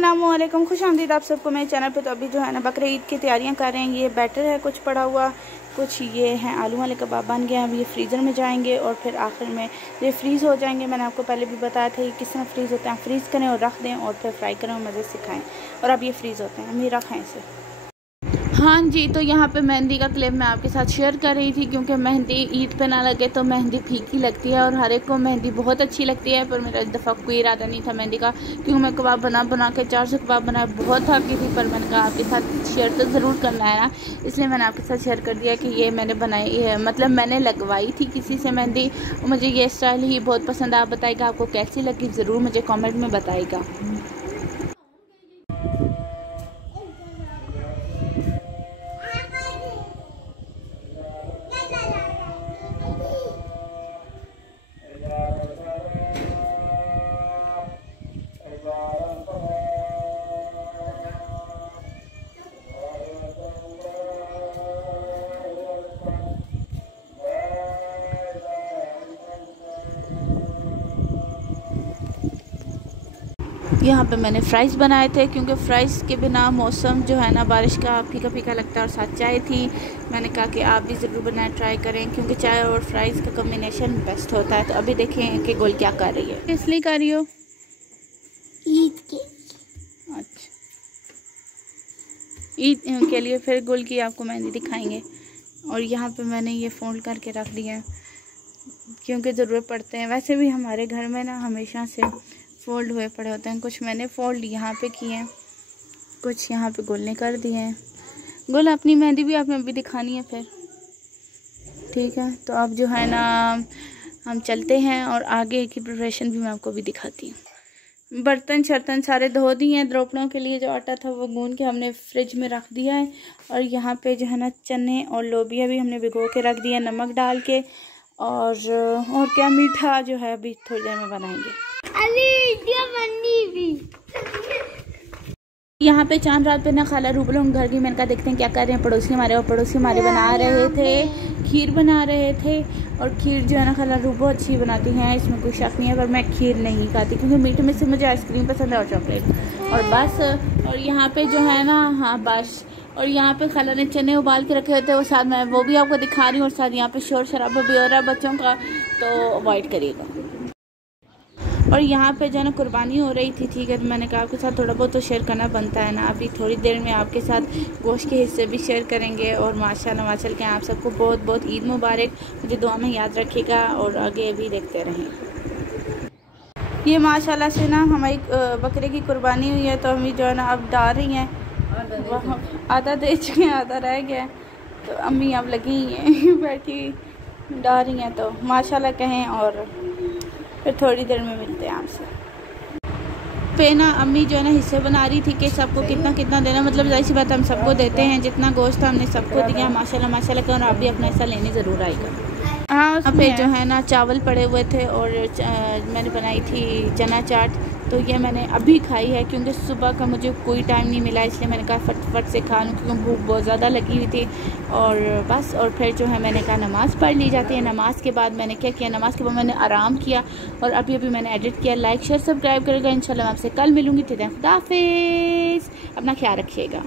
अस्सलामुअलैकुम, खुश आमदीद आप सबको मेरे चैनल पे। तो अभी जो है ना बकरीद ईद की तैयारियां कर रहे हैं। ये बैटर है कुछ पड़ा हुआ, कुछ ये हैं आलू वाले कबाब बन गए। अब ये फ्रीज़र में जाएंगे और फिर आखिर में ये फ्रीज़ हो जाएंगे। मैंने आपको पहले भी बताया था ये किस तरह फ्रीज़ होते हैं। फ्रीज़ करें और रख दें और फिर फ्राई करें और मज़े से खाएँ। और अब ये फ्रीज़ होते हैं, हम ये रखें इसे। हाँ जी, तो यहाँ पे मेहंदी का क्लिप मैं आपके साथ शेयर कर रही थी, क्योंकि मेहंदी ईद पे ना लगे तो मेहंदी फीकी लगती है और हर एक को मेहंदी बहुत अच्छी लगती है। पर मेरा इस दफ़ा कोई इरादा नहीं था मेहंदी का, क्योंकि मैं कबाब बना के 400 कबाब बनाए, बहुत थकी थी। पर मैंने कहा आपके साथ शेयर तो ज़रूर करना है ना, इसलिए मैंने आपके साथ शेयर कर दिया कि ये मैंने बनाई है, मतलब मैंने लगवाई थी किसी से मेहंदी। मुझे ये स्टाइल ही बहुत पसंद है। आप बताइएगा आपको कैसी लगी, ज़रूर मुझे कॉमेंट में बताइएगा। यहाँ पे मैंने फ्राइज़ बनाए थे, क्योंकि फ्राइज़ के बिना मौसम जो है ना बारिश का फीका फीका लगता है। और साथ चाय थी। मैंने कहा कि आप भी ज़रूर बनाएं, ट्राई करें, क्योंकि चाय और फ्राइज़ का कॉम्बिनेशन बेस्ट होता है। तो अभी देखें कि गोल क्या कर रही है। इसलिए कर रही हो ईद के, अच्छा ईद के लिए फिर गोल की आपको मेहंदी दिखाएंगे। और यहाँ पे मैंने ये फोल्ड करके रख दिया है, क्योंकि ज़रूरत पड़ते हैं। वैसे भी हमारे घर में ना हमेशा से फ़ोल्ड हुए पड़े होते हैं। कुछ मैंने फ़ोल्ड यहाँ पे किए हैं, कुछ यहाँ पे गोल ने कर दिए हैं। गोल अपनी मेहंदी भी आपने अभी दिखानी है फिर, ठीक है। तो अब जो है ना हम चलते हैं और आगे की प्रिपरेशन भी मैं आपको भी दिखाती हूँ। बर्तन शर्तन सारे धो दिए हैं। द्रोपड़ों के लिए जो आटा था वो गूंद के हमने फ्रिज में रख दिया है। और यहाँ पे जो है ना चने और लोबिया भी हमने भिगो के रख दिया नमक डाल के। और क्या मीठा जो है अभी थोड़ी देर में बनाएंगे। यहाँ पे चांद रात पे ना खाला रूबलों घर की, मैंने कहा देखते हैं क्या कर रहे हैं पड़ोसी हमारे। और पड़ोसी हमारे बना रहे थे खीर बना रहे थे। और खीर जो है ना खाला रूबो अच्छी बनाती हैं, इसमें कोई शक नहीं है। पर मैं खीर नहीं खाती, क्योंकि मीठे में से मुझे आइसक्रीम पसंद है और चॉकलेट और बस। और यहाँ पे जो है ना हाँ बस। और यहाँ पे खाला ने चने उबाल के रखे होते हैं, वो साथ मैं वो भी आपको दिखा रही हूँ। और साथ यहाँ पे शोर शराबा भी हो रहा है बच्चों का, तो अवॉइड करिएगा। और यहाँ पे जो है ना कुर्बानी हो रही थी, ठीक है। तो मैंने कहा आपके साथ थोड़ा बहुत तो शेयर करना बनता है ना। अभी थोड़ी देर में आपके साथ गोश्त के हिस्से भी शेयर करेंगे। और माशाल्लाह माशाल्लाह आप सबको बहुत बहुत ईद मुबारक। मुझे दुआ में याद रखिएगा और आगे भी देखते रहें। ये माशाल्लाह से ना हमारी बकरे की कुर्बानी हुई है, तो अम्मी जो है ना अब डाल रही हैं। आधा दे चुके हैं, आधा रह गया। तो अम्मी अब लगी हैं बैठी डाल रही हैं। तो माशाल्लाह कहें और फिर थोड़ी देर में मिलते हैं आपसे। पे ना अम्मी जो है ना हिस्से बना रही थी कि सबको कितना कितना देना, मतलब जाहिर सी बात हम सबको देते हैं जितना गोश्त हमने सबको दिया माशाल्लाह माशाल्लाह का। और आप भी अपना हिस्सा लेने ज़रूर आएगा। हाँ, पे जो है ना चावल पड़े हुए थे और मैंने बनाई थी चना चाट। तो ये मैंने अभी खाई है, क्योंकि सुबह का मुझे कोई टाइम नहीं मिला, इसलिए मैंने कहा फटफट से खा लूँ, क्योंकि भूख बहुत ज़्यादा लगी हुई थी। और बस। और फिर जो है मैंने कहा नमाज़ पढ़ ली जाती है। नमाज़ के बाद मैंने क्या किया, नमाज़ के बाद मैंने आराम किया। और अभी मैंने एडिट किया। लाइक शेयर सब्सक्राइब करेगा। इंशाल्लाह मैं आपसे कल मिलूँगी। ठीक है, खुदा हाफिज़, अपना ख्याल रखिएगा।